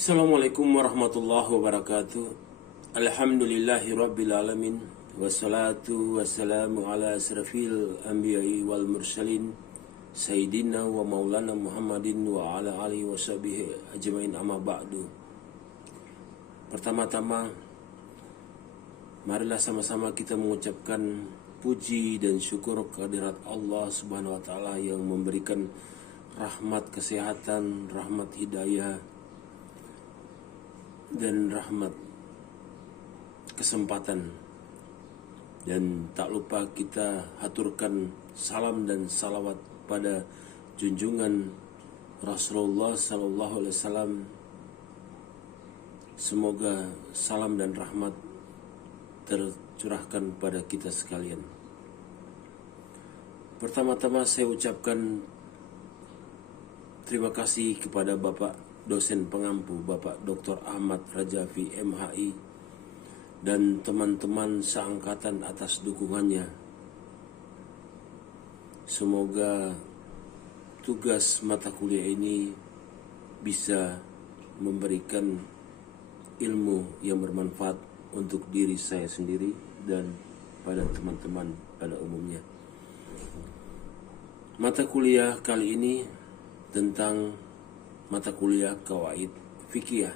Assalamualaikum warahmatullahi wabarakatuh. Alhamdulillahi rabbil alamin. Wassalatu wassalamu ala asrafil anbiya'i wal mursalin Sayyidina wa maulana Muhammadin wa ala alihi wa sahbihi ajmain, amma ba'du. Pertama-tama, marilah sama-sama kita mengucapkan puji dan syukur kehadirat Allah subhanahu wa ta'ala yang memberikan rahmat kesehatan, rahmat hidayah, dan rahmat kesempatan. Dan tak lupa kita haturkan salam dan salawat pada junjungan Rasulullah sallallahu alaihi wasallam. Semoga salam dan rahmat tercurahkan pada kita sekalian. Pertama-tama saya ucapkan terima kasih kepada Bapak dosen pengampu Bapak Dr. Ahmad Rajavi MHI dan teman-teman seangkatan atas dukungannya. Semoga tugas mata kuliah ini bisa memberikan ilmu yang bermanfaat untuk diri saya sendiri dan pada teman-teman pada umumnya. Mata kuliah kali ini tentang mata kuliah Qawaid Fikih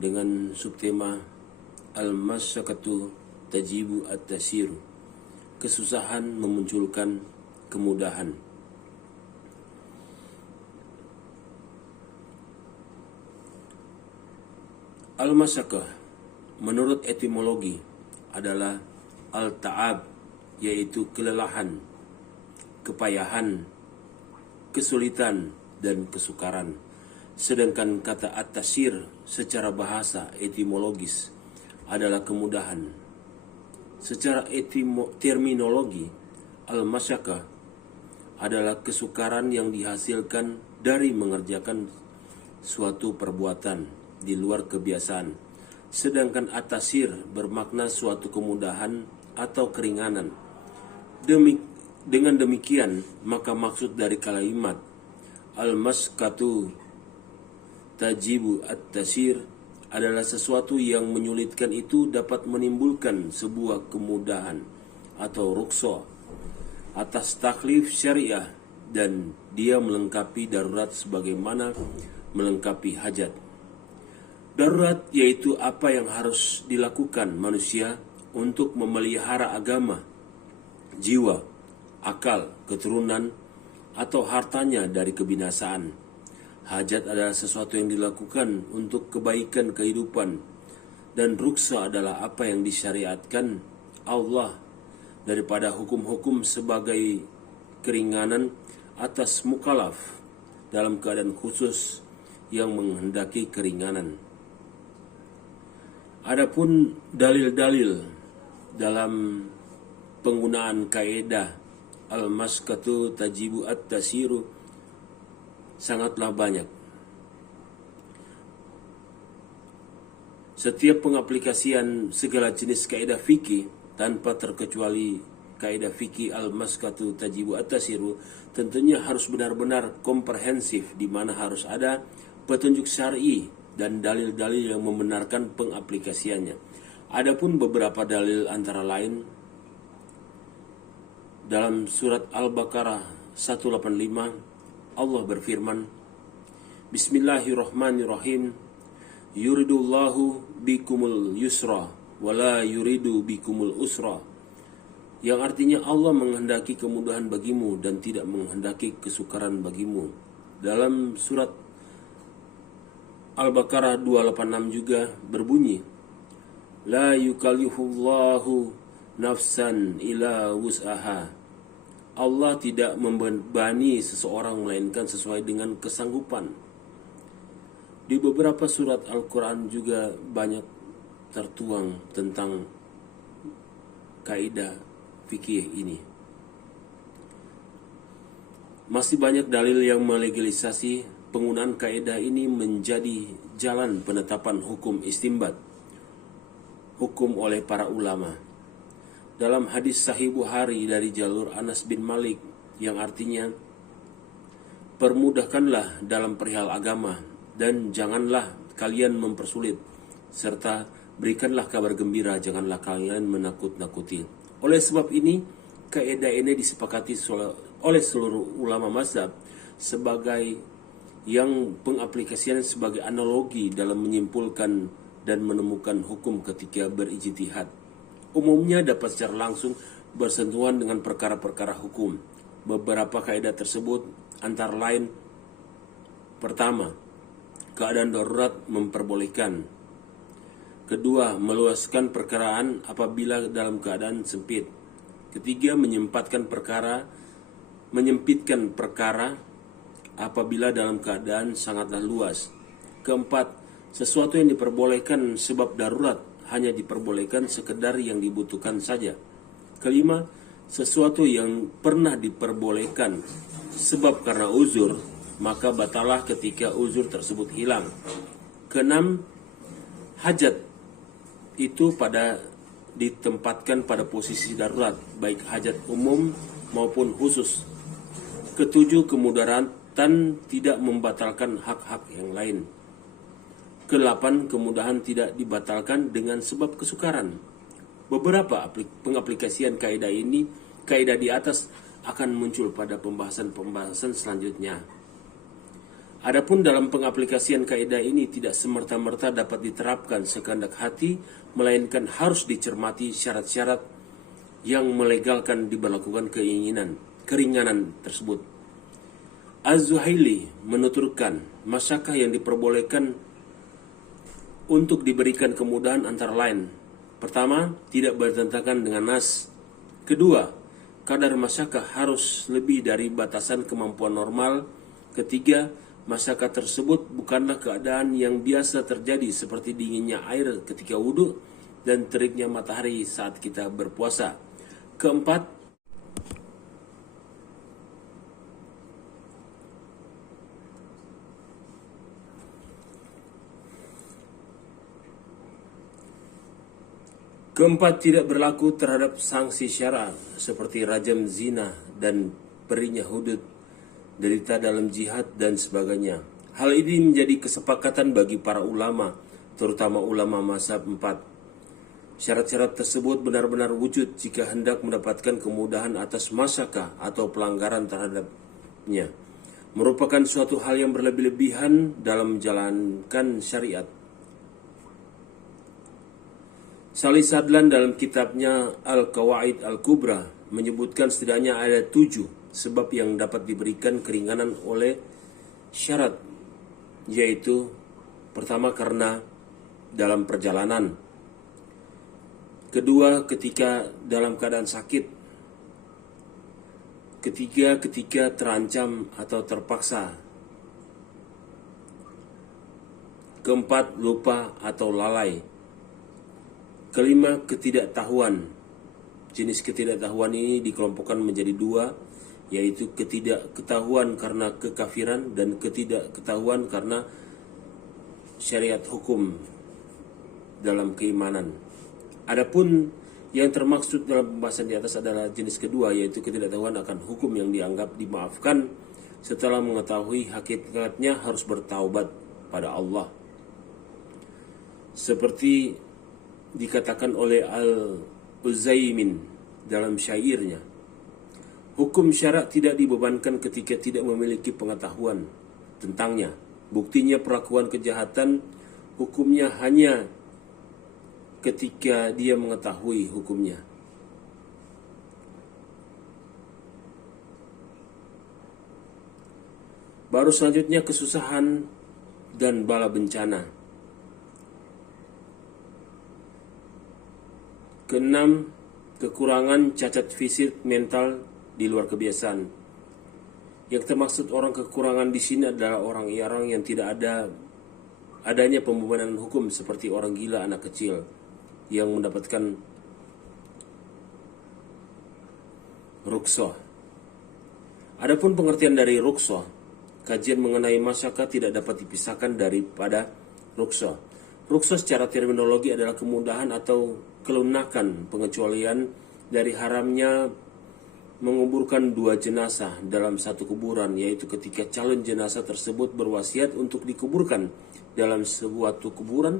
dengan subtema Al-Masyaqqatu Tajibu At-Tasiru, kesusahan memunculkan kemudahan. Al-Masyaqqah menurut etimologi adalah al-ta'ab, yaitu kelelahan, kepayahan, kesulitan, dan kesukaran. Sedangkan kata at-tasir secara bahasa etimologis adalah kemudahan. Secara terminologi, al-masyaqqah adalah kesukaran yang dihasilkan dari mengerjakan suatu perbuatan di luar kebiasaan. Sedangkan at-tasir bermakna suatu kemudahan atau keringanan. Dengan demikian, maka maksud dari kalimat Al-Masyaqqatu Tajibu At-Tasir adalah sesuatu yang menyulitkan itu dapat menimbulkan sebuah kemudahan atau rukhsah atas taklif syariah, dan dia melengkapi darurat sebagaimana melengkapi hajat. Darurat yaitu apa yang harus dilakukan manusia untuk memelihara agama, jiwa, akal, keturunan, atau hartanya dari kebinasaan. Hajat adalah sesuatu yang dilakukan untuk kebaikan kehidupan, dan ruksa adalah apa yang disyariatkan Allah daripada hukum-hukum sebagai keringanan atas mukallaf dalam keadaan khusus yang menghendaki keringanan. Adapun dalil-dalil dalam penggunaan kaidah Al-Masyaqqatu Tajibu At-Tasiru sangatlah banyak. Setiap pengaplikasian segala jenis kaidah fikih tanpa terkecuali kaidah fikih Al-Masyaqqatu Tajibu At-Tasiru tentunya harus benar-benar komprehensif, di mana harus ada petunjuk syar'i dan dalil-dalil yang membenarkan pengaplikasiannya. Adapun beberapa dalil antara lain dalam surat Al-Baqarah 185, Allah berfirman, Bismillahirrahmanirrahim, yuridullahu bikumul yusra wala yuridu bikumul usra, yang artinya Allah menghendaki kemudahan bagimu dan tidak menghendaki kesukaran bagimu. Dalam surat Al-Baqarah 286 juga berbunyi, la yukallifullahu nafsan ila wus'aha, Allah tidak membebani seseorang melainkan sesuai dengan kesanggupan. Di beberapa surat Al-Quran juga banyak tertuang tentang kaidah fikih ini. Masih banyak dalil yang melegalisasi penggunaan kaidah ini menjadi jalan penetapan hukum istinbat, hukum oleh para ulama. Dalam hadis Sahih Bukhari dari jalur Anas bin Malik yang artinya, permudahkanlah dalam perihal agama dan janganlah kalian mempersulit, serta berikanlah kabar gembira, janganlah kalian menakut-nakuti. Oleh sebab ini, kaidah ini disepakati oleh seluruh ulama mazhab sebagai yang pengaplikasian sebagai analogi dalam menyimpulkan dan menemukan hukum ketika berijtihad. Umumnya dapat secara langsung bersentuhan dengan perkara-perkara hukum. Beberapa kaidah tersebut antara lain: pertama, keadaan darurat memperbolehkan. Kedua, meluaskan perkaraan apabila dalam keadaan sempit. Ketiga, menyempitkan perkara apabila dalam keadaan sangatlah luas. Keempat, sesuatu yang diperbolehkan sebab darurat hanya diperbolehkan sekedar yang dibutuhkan saja. Kelima, sesuatu yang pernah diperbolehkan sebab karena uzur, maka batalah ketika uzur tersebut hilang. Keenam, hajat itu ditempatkan pada posisi darurat, baik hajat umum maupun khusus. Ketujuh, kemudaratan tidak membatalkan hak-hak yang lain. Kedelapan, kemudahan tidak dibatalkan dengan sebab kesukaran. Beberapa pengaplikasian kaidah di atas akan muncul pada pembahasan selanjutnya. Adapun dalam pengaplikasian kaidah ini tidak semerta-merta dapat diterapkan sekehendak hati, melainkan harus dicermati syarat-syarat yang melegalkan diberlakukan keringanan tersebut. Az-Zuhaili menuturkan, masyakah yang diperbolehkan untuk diberikan kemudahan antara lain: pertama, tidak bertentangan dengan nas. Kedua, kadar masyakah harus lebih dari batasan kemampuan normal. Ketiga, masyakah tersebut bukanlah keadaan yang biasa terjadi seperti dinginnya air ketika wudhu dan teriknya matahari saat kita berpuasa. Keempat, tidak berlaku terhadap sanksi syara seperti rajam zina dan perinya hudud, derita dalam jihad dan sebagainya. Hal ini menjadi kesepakatan bagi para ulama, terutama ulama mazhab 4. Syarat-syarat tersebut benar-benar wujud jika hendak mendapatkan kemudahan atas masyakah atau pelanggaran terhadapnya. Merupakan suatu hal yang berlebih-lebihan dalam menjalankan syariat. Salih Sadlan dalam kitabnya Al-Qawaid Al-Kubra menyebutkan setidaknya ada 7 sebab yang dapat diberikan keringanan oleh syarat, yaitu pertama, karena dalam perjalanan. Kedua, ketika dalam keadaan sakit. Ketiga, ketika terancam atau terpaksa. Keempat, lupa atau lalai. Kelima, ketidaktahuan. Jenis ketidaktahuan ini dikelompokkan menjadi 2, yaitu ketidaktahuan karena kekafiran dan ketidaktahuan karena syariat hukum dalam keimanan. Adapun yang termaksud dalam pembahasan di atas adalah jenis kedua, yaitu ketidaktahuan akan hukum yang dianggap dimaafkan setelah mengetahui hakikatnya harus bertaubat pada Allah. Seperti dikatakan oleh Al-Uzaimin dalam syairnya, hukum syarak tidak dibebankan ketika tidak memiliki pengetahuan tentangnya. Buktinya perlakuan kejahatan hukumnya hanya ketika dia mengetahui hukumnya. Baru selanjutnya kesusahan dan bala bencana. Keenam, kekurangan cacat fisik mental di luar kebiasaan. Yang termaksud orang kekurangan di sini adalah orang yang tidak adanya pembebanan hukum seperti orang gila, anak kecil yang mendapatkan rukhsah. Adapun pengertian dari rukhsah, kajian mengenai masyakah tidak dapat dipisahkan daripada rukhsah. Rukhsah secara terminologi adalah kemudahan atau kelunakan pengecualian dari haramnya menguburkan dua jenazah dalam satu kuburan, yaitu ketika calon jenazah tersebut berwasiat untuk dikuburkan dalam suatu kuburan,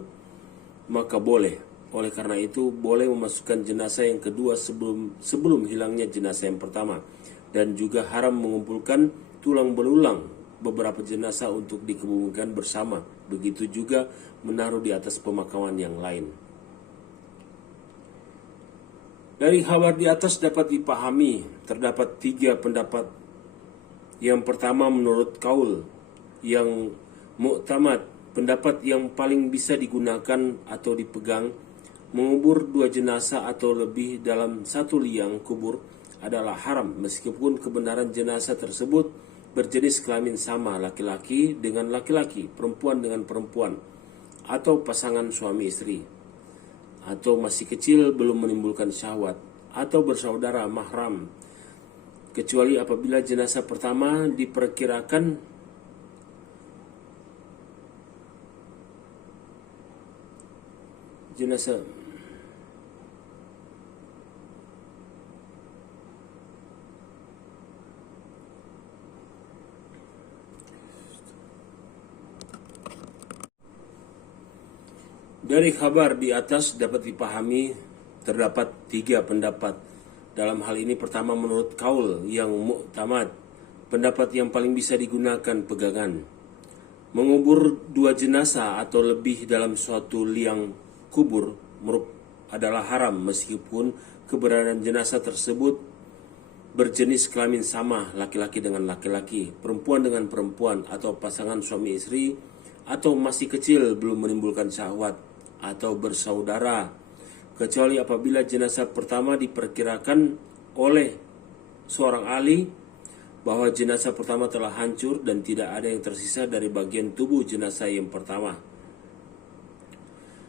maka boleh. Oleh karena itu, boleh memasukkan jenazah yang kedua sebelum hilangnya jenazah yang pertama, dan juga haram mengumpulkan tulang belulang beberapa jenazah untuk dikebumikan bersama. Begitu juga menaruh di atas pemakaman yang lain. Dari khabar di atas dapat dipahami terdapat 3 pendapat. Yang pertama, menurut kaul yang mu'tamad, pendapat yang paling bisa digunakan atau dipegang, mengubur 2 jenazah atau lebih dalam satu liang kubur adalah haram, meskipun kebenaran jenazah tersebut berjenis kelamin sama, laki-laki dengan laki-laki, perempuan dengan perempuan, atau pasangan suami istri, atau masih kecil belum menimbulkan syahwat, atau bersaudara mahram, kecuali apabila jenazah pertama diperkirakan jenazah Dari kabar di atas dapat dipahami terdapat 3 pendapat. Dalam hal ini, pertama, menurut kaul yang mu'tamad, pendapat yang paling bisa digunakan pegangan. Mengubur 2 jenazah atau lebih dalam suatu liang kubur adalah haram, meskipun keberadaan jenazah tersebut berjenis kelamin sama, laki-laki dengan laki-laki, perempuan dengan perempuan, atau pasangan suami istri, atau masih kecil belum menimbulkan syahwat, atau bersaudara, kecuali apabila jenazah pertama diperkirakan oleh seorang ahli bahwa jenazah pertama telah hancur dan tidak ada yang tersisa dari bagian tubuh jenazah yang pertama.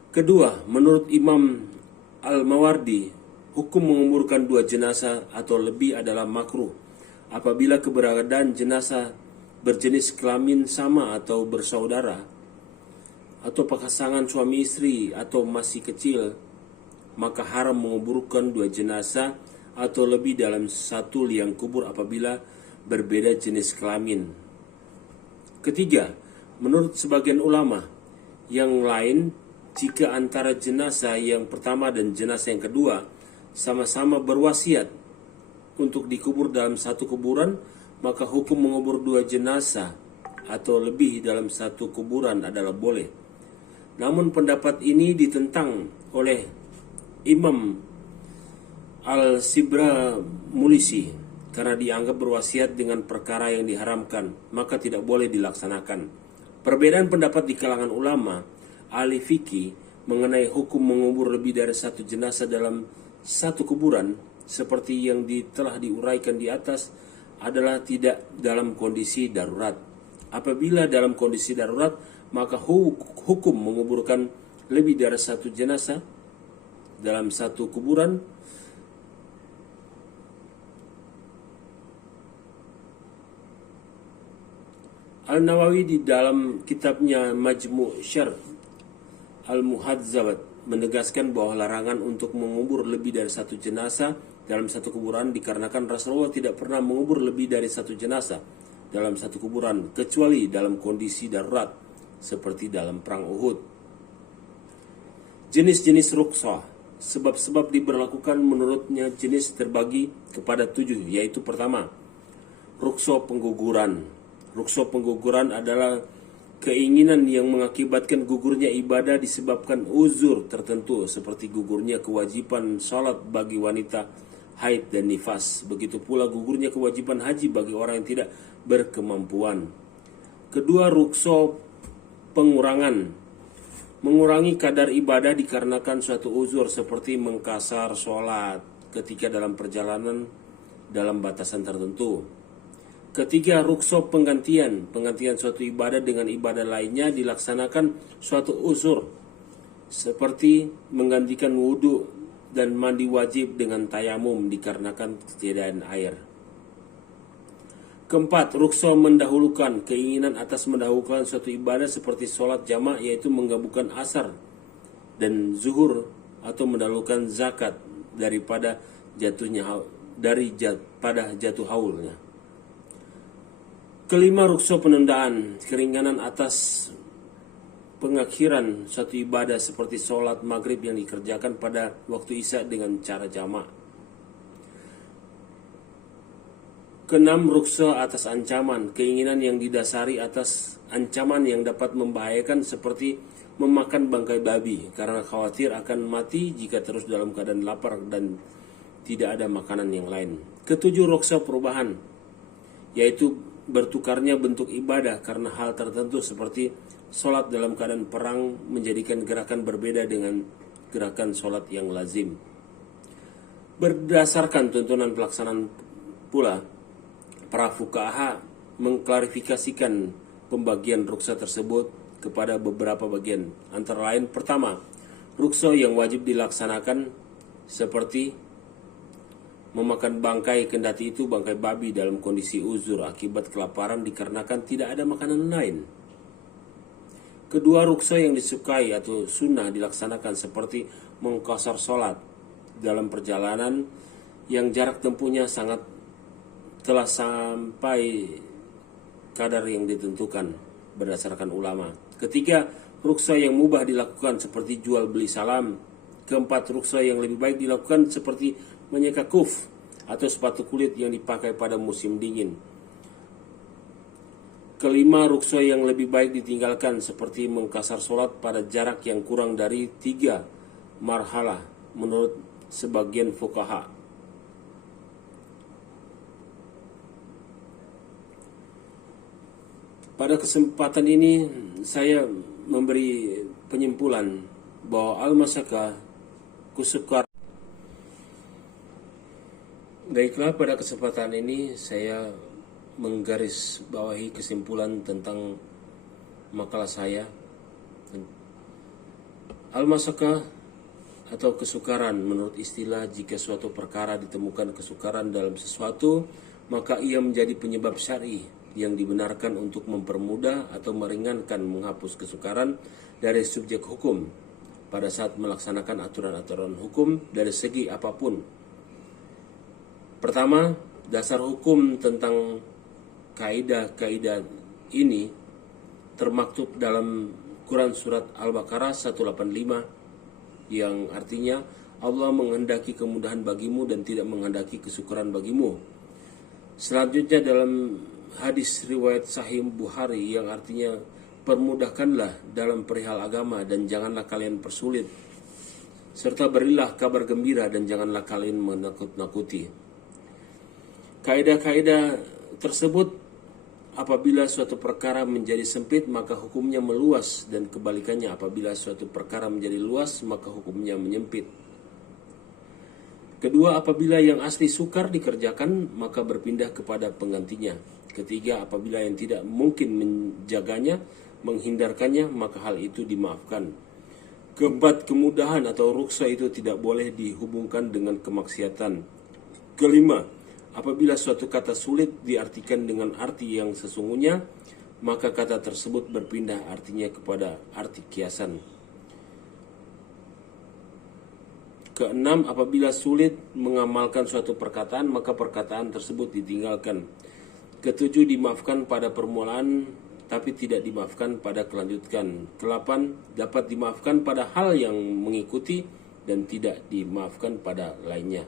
Kedua, menurut Imam Al-Mawardi, hukum menguburkan 2 jenazah atau lebih adalah makruh apabila keberadaan jenazah berjenis kelamin sama atau bersaudara, atau pasangan suami istri, atau masih kecil, maka haram menguburkan 2 jenazah atau lebih dalam satu liang kubur apabila berbeda jenis kelamin. Ketiga, menurut sebagian ulama yang lain, jika antara jenazah yang pertama dan jenazah yang kedua sama-sama berwasiat untuk dikubur dalam satu kuburan, maka hukum mengubur 2 jenazah atau lebih dalam satu kuburan adalah boleh. Namun pendapat ini ditentang oleh Imam Al-Sibramulisi karena dianggap berwasiat dengan perkara yang diharamkan, maka tidak boleh dilaksanakan. Perbedaan pendapat di kalangan ulama ahli fikih mengenai hukum mengubur lebih dari 1 jenazah dalam satu kuburan seperti yang telah diuraikan di atas adalah tidak dalam kondisi darurat. Apabila dalam kondisi darurat, maka hukum menguburkan lebih dari 1 jenazah dalam satu kuburan Al-Nawawi di dalam kitabnya Majmu' Syarh Al-Muhadzabat menegaskan bahwa larangan untuk mengubur lebih dari 1 jenazah dalam satu kuburan dikarenakan Rasulullah tidak pernah mengubur lebih dari 1 jenazah dalam satu kuburan kecuali dalam kondisi darurat seperti dalam perang Uhud. Jenis-jenis rukhsah, sebab-sebab diberlakukan menurutnya jenis terbagi kepada 7, yaitu pertama, rukhsah pengguguran. Rukhsah pengguguran adalah keinginan yang mengakibatkan gugurnya ibadah disebabkan uzur tertentu, seperti gugurnya kewajiban salat bagi wanita haid dan nifas. Begitu pula gugurnya kewajiban haji bagi orang yang tidak berkemampuan. Kedua, rukhsah pengurangan, mengurangi kadar ibadah dikarenakan suatu uzur seperti mengkasar sholat ketika dalam perjalanan dalam batasan tertentu. Ketiga, rukhsah penggantian suatu ibadah dengan ibadah lainnya dilaksanakan suatu uzur seperti menggantikan wudhu dan mandi wajib dengan tayamum dikarenakan ketiadaan air. Keempat, rukhsah mendahulukan, keinginan atas mendahulukan suatu ibadah seperti sholat jamaah, yaitu menggabungkan asar dan zuhur, atau mendahulukan zakat daripada jatuhnya pada jatuh haulnya. Kelima, rukso penundaan, keringanan atas pengakhiran suatu ibadah seperti sholat maghrib yang dikerjakan pada waktu isya dengan cara jamak. Keenam, rukso atas ancaman, keinginan yang didasari atas ancaman yang dapat membahayakan seperti memakan bangkai babi karena khawatir akan mati jika terus dalam keadaan lapar dan tidak ada makanan yang lain. Ketujuh, rukso perubahan, yaitu bertukarnya bentuk ibadah karena hal tertentu seperti sholat dalam keadaan perang menjadikan gerakan berbeda dengan gerakan sholat yang lazim. Berdasarkan tuntunan pelaksanaan pula, para fuqaha mengklarifikasikan pembagian ruksa tersebut kepada beberapa bagian. Antara lain, pertama, ruksa yang wajib dilaksanakan seperti memakan bangkai kendati itu bangkai babi dalam kondisi uzur akibat kelaparan dikarenakan tidak ada makanan lain. Kedua, ruksa yang disukai atau sunnah dilaksanakan seperti mengqashar sholat dalam perjalanan yang jarak tempuhnya sangat telah sampai kadar yang ditentukan berdasarkan ulama. Ketiga, ruksa yang mubah dilakukan seperti jual beli salam. Keempat, ruksa yang lebih baik dilakukan seperti menyeka kuf atau sepatu kulit yang dipakai pada musim dingin. Kelima, ruksa yang lebih baik ditinggalkan seperti mengqashar sholat pada jarak yang kurang dari 3 marhalah menurut sebagian fuqaha. Pada kesempatan ini saya memberi penyimpulan bahwa al-masyaqah kusukar. Baiklah, pada kesempatan ini saya menggaris bawahi kesimpulan tentang makalah saya. Al-masyaqah atau kesukaran menurut istilah jika suatu perkara ditemukan kesukaran dalam sesuatu, maka ia menjadi penyebab syar'i yang dibenarkan untuk mempermudah atau meringankan menghapus kesukaran dari subjek hukum pada saat melaksanakan aturan-aturan hukum dari segi apapun. Pertama, dasar hukum tentang kaidah-kaidah ini termaktub dalam Quran surat Al-Baqarah 185 yang artinya Allah menghendaki kemudahan bagimu dan tidak menghendaki kesukaran bagimu. Selanjutnya dalam hadis riwayat Sahih Bukhari yang artinya permudahkanlah dalam perihal agama dan janganlah kalian persulit, serta berilah kabar gembira dan janganlah kalian menakut-nakuti. Kaidah-kaidah tersebut apabila suatu perkara menjadi sempit maka hukumnya meluas, dan kebalikannya apabila suatu perkara menjadi luas maka hukumnya menyempit. Kedua, apabila yang asli sukar dikerjakan maka berpindah kepada penggantinya. Ketiga, apabila yang tidak mungkin menjaganya, menghindarkannya, maka hal itu dimaafkan. Keempat, kemudahan atau ruksa itu tidak boleh dihubungkan dengan kemaksiatan. Kelima, apabila suatu kata sulit diartikan dengan arti yang sesungguhnya, maka kata tersebut berpindah artinya kepada arti kiasan. Keenam, apabila sulit mengamalkan suatu perkataan, maka perkataan tersebut ditinggalkan. Ketujuh, dimaafkan pada permulaan tapi tidak dimaafkan pada kelanjutan. Kedelapan, dapat dimaafkan pada hal yang mengikuti dan tidak dimaafkan pada lainnya.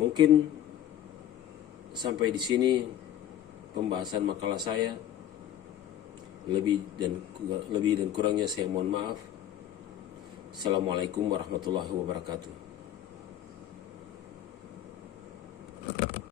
Mungkin sampai di sini pembahasan makalah saya. Lebih dan kurangnya saya mohon maaf. Assalamualaikum warahmatullahi wabarakatuh.